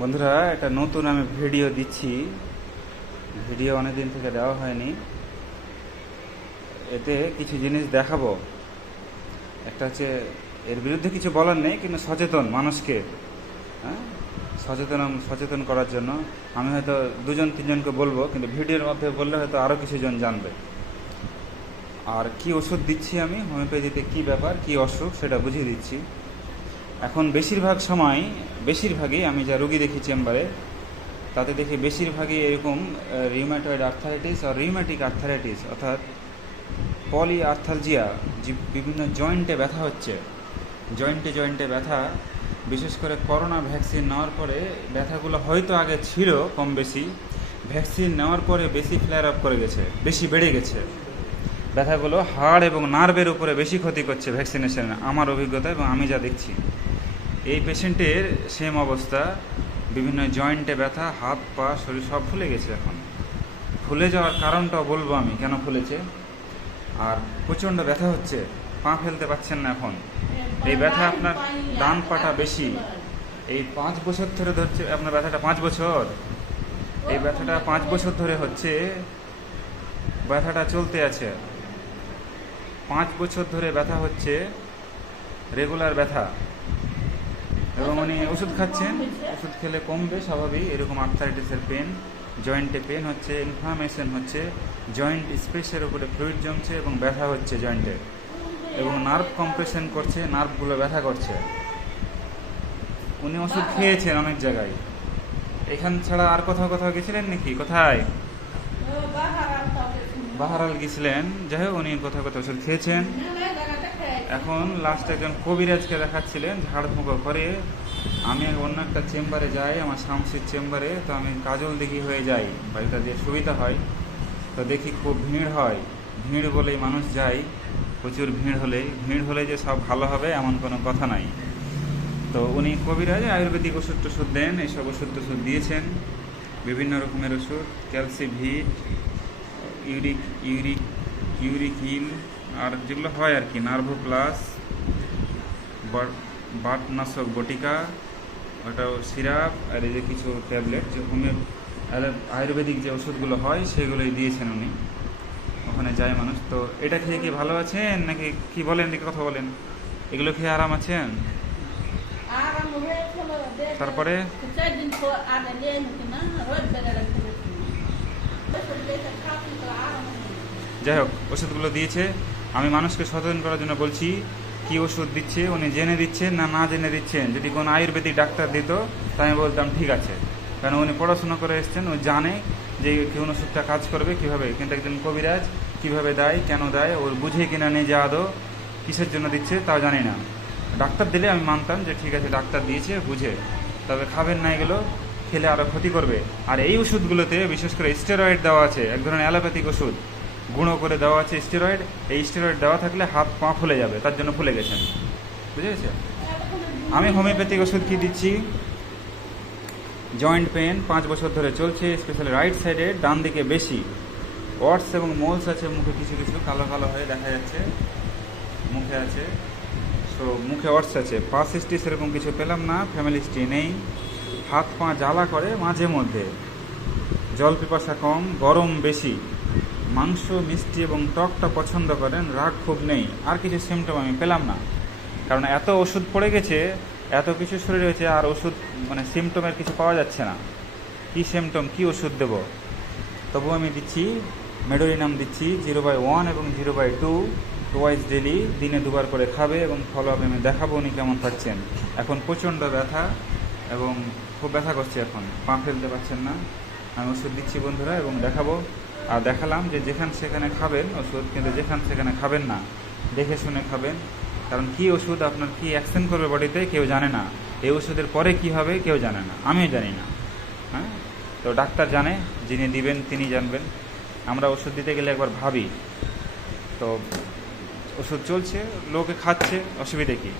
বন্ধুরা, একটা নতুন আমি ভিডিও দিচ্ছি। ভিডিও অনেকদিন থেকে দেওয়া হয়নি। এতে কিছু জিনিস দেখাবো। একটা হচ্ছে, এর বিরুদ্ধে কিছু বলার নেই, কিন্তু সচেতন মানুষকে হ্যাঁ? সচেতন সচেতন করার জন্য আমি হয়তো দুজন, তিনজনকে বলব, কিন্তু ভিডিওর মধ্যে বললে হয়তো আরও কিছু জন জানবে। আর কি ওষুধ দিচ্ছি আমি, হোমিওপ্যাথিতে কি ব্যাপার, কি অসুখ, সেটা বুঝিয়ে দিচ্ছি। এখন বেশিরভাগ সময়, বেশিরভাগই আমি যা রুগী দেখি চেম্বারে, তাতে দেখি বেশিরভাগই এরকম রিউম্যাটয়েড আর্থারাইটিস আর রিউম্যাটিক আর্থারাইটিস অর্থাৎ পলি আর্থালজিয়া বিভিন্ন জয়েন্টে ব্যথা হচ্ছে। জয়েন্টে জয়েন্টে ব্যথা, বিশেষ করে করোনা ভ্যাকসিন নেওয়ার পরে ব্যথাগুলো হয়তো আগে ছিল কম বেশি, ভ্যাকসিন নেওয়ার পরে বেশি ফ্লেয়ার আপ করে গেছে, বেশি বেড়ে গেছে। ব্যথাগুলো হাড় এবং নার্ভের উপরে বেশি ক্ষতি করছে ভ্যাকসিনেশন আমার অভিজ্ঞতা এবং আমি যা দেখছি। এই পেশেন্টের সেম অবস্থা, বিভিন্ন জয়েন্টে ব্যথা, হাত, পা, শরীর সব ফুলে গেছে এখন। ফুলে যাওয়ার কারণটাও বলব আমি, কেন ফুলেছে? আর প্রচণ্ড ব্যথা হচ্ছে, পা ফেলতে পারছেন না এখন। এই ব্যথা আপনার ডান পাটা বেশি। এই পাঁচ বছর ধরে ধরছে, আপনার ব্যথাটা পাঁচ বছর। এই ব্যথাটা পাঁচ বছর ধরে হচ্ছে, ব্যথাটা চলতে আছে। পাঁচ বছর ধরে ব্যথা হচ্ছে রেগুলার ব্যথা। এবং উনি ওষুধ খাচ্ছেন। ওষুধ খেলে কমবে স্বাভাবিক। এরকম আর্থারাইটিসের পেন জয়েন্টে পেন হচ্ছে ইনফ্লামেশন হচ্ছে জয়েন্ট স্পেসের উপরে ফ্লুইড জমছে এবং ব্যথা হচ্ছে জয়েন্টে এবং নার্ভ কম্প্রেশন করছে নার্ভগুলো ব্যথা করছে। উনি ওষুধ খেয়েছেন অনেক জায়গায়। এখান ছাড়া আর কোথাও কোথাও গেছিলেন নাকি? কোথায়? বাহারাল গেছিলেন। যাই হোক উনি কোথাও কোথাও ওষুধ খেয়েছেন। এখন লাস্ট একজন কবিরাজকে দেখাচ্ছিলেন ঝাড়ফুঁকো করে আমি অন্য একটা চেম্বারে যাই, আমার শামসির চেম্বারে, তো আমি কাজল দেখি হয়ে যাই, বাড়িটা দিয়ে সুবিধা হয়। তো দেখি খুব ভিড় হয়। ভিড় বলেই মানুষ যায়, প্রচুর ভিড় হলে। ভিড় হলে যে সব ভালো হবে, এমন কোনো কথা নাই। তো উনি কবিরাজ আয়ুর্বেদিক ওষুধ টষুধ দেন, এইসব ওষুধ টষুধ দিয়েছেন। বিভিন্ন রকমের ওষুধ, ক্যালসিভিট ইউরিক ইউরিক ইউরিক হিল আর যেগুলো হয় আর কি নার্ভো প্লাস বাটনাশক বটিকা ওটাও সিরাপ আর এই যে কিছু ট্যাবলেট যে হোমিও আয়ুর্বেদিক যে ওষুধগুলো হয় সেগুলোই দিয়েছেন উনি। ওখানে যায় মানুষ। তো এটা খেয়ে কি ভালো আছেন? নাকি কি বলেন? কথা বলেন? এগুলো খেয়ে আরাম আছেন? তারপরে? যাই হোক, ওষুধগুলো দিয়েছে। আমি মানুষকে সচেতন করার জন্য বলছি, কি ওষুধ দিচ্ছে, উনি জেনে দিচ্ছেন না না জেনে দিচ্ছেন? যদি কোনো আয়ুর্বেদিক ডাক্তার দিত তাই আমি বলতাম, ঠিক আছে। কারণ উনি পড়াশোনা করে এসছেন, ও জানে যে কোন ওষুধটা কাজ করবে, কীভাবে। কিন্তু একজন কবিরাজ কীভাবে দেয়, কেন দেয়, ওর বুঝে কিনা নেই যে আদৌ কিসের জন্য দিচ্ছে, তাও জানি না। ডাক্তার দিলে আমি মানতাম যে, ঠিক আছে, ডাক্তার দিয়েছে, বুঝে। তবে খাবেন না এগুলো, খেলে আরও ক্ষতি করবে। আর এই ওষুধগুলোতে বিশেষ করে স্টেরয়েড দেওয়া আছে, এক ধরনের অ্যালোপ্যাথিক ওষুধ। গুঁড়ো করে দেওয়া আছে স্টেরয়েড এই স্টেরয়েড দেওয়া থাকলে হাত, পা ফুলে যাবে, তার জন্য ফুলে গেছেন বুঝে গেছে আমি হোমিওপ্যাথিক ওষুধ কি দিচ্ছি? জয়েন্ট পেন পাঁচ বছর ধরে চলছে স্পেশালি রাইট সাইডে ডান দিকে বেশি। ওয়ার্ডস এবং মোলস আছে, মুখে কিছু কিছু কালো কালো হয়ে দেখা যাচ্ছে, মুখে আছে। সো মুখে ওয়ার্ডস আছে। পাস হিস্ট্রি সেরকম কিছু পেলাম না ফ্যামিলি হিস্ট্রি নেই। হাত, পা জ্বালা করে মাঝে মধ্যে। জল পিপাসা কম, গরম বেশি। মাংস, মিষ্টি এবং টকটা পছন্দ করেন, রাগ খুব নেই। আর কিছু সিমটম আমি পেলাম না। কারণ এত ওষুধ পড়ে গেছে, এত কিছু শরীরে হয়েছে, আর ওষুধ মানে সিমটমের কিছু পাওয়া যাচ্ছে না। কী সিমটম কী ওষুধ দেবো? তবু আমি দিচ্ছি মেডোরিনাম দিচ্ছি, জিরো বাই ওয়ান এবং zero by two twice daily দিনে দুবার করে খাবে এবং ফলো আপ আমি দেখাবো উনি কেমন থাকছেন। এখন প্রচণ্ড ব্যথা এবং খুব ব্যথা করছে এখন। পা ফেলতে পারছেন না। আমি ওষুধ দিচ্ছি বন্ধুরা এবং দেখাবো। আর দেখালাম যে যেখান সেখানে খাবেন ওষুধ, কিন্তু যেখান সেখানে খাবেন না, দেখে শুনে খাবেন। কারণ কি ওষুধ আপনার কি অ্যাকশন করবে বডিতে কেউ জানে না। এই ওষুধের পরে কি হবে কেউ জানে না। আমিও জানি না। হ্যাঁ? তো ডাক্তার জানে, যিনি দিবেন তিনি জানবেন। আমরা ওষুধ দিতে গেলে একবার ভাবি। তো ওষুধ চলছে, লোকে খাচ্ছে, অসুবিধে কী?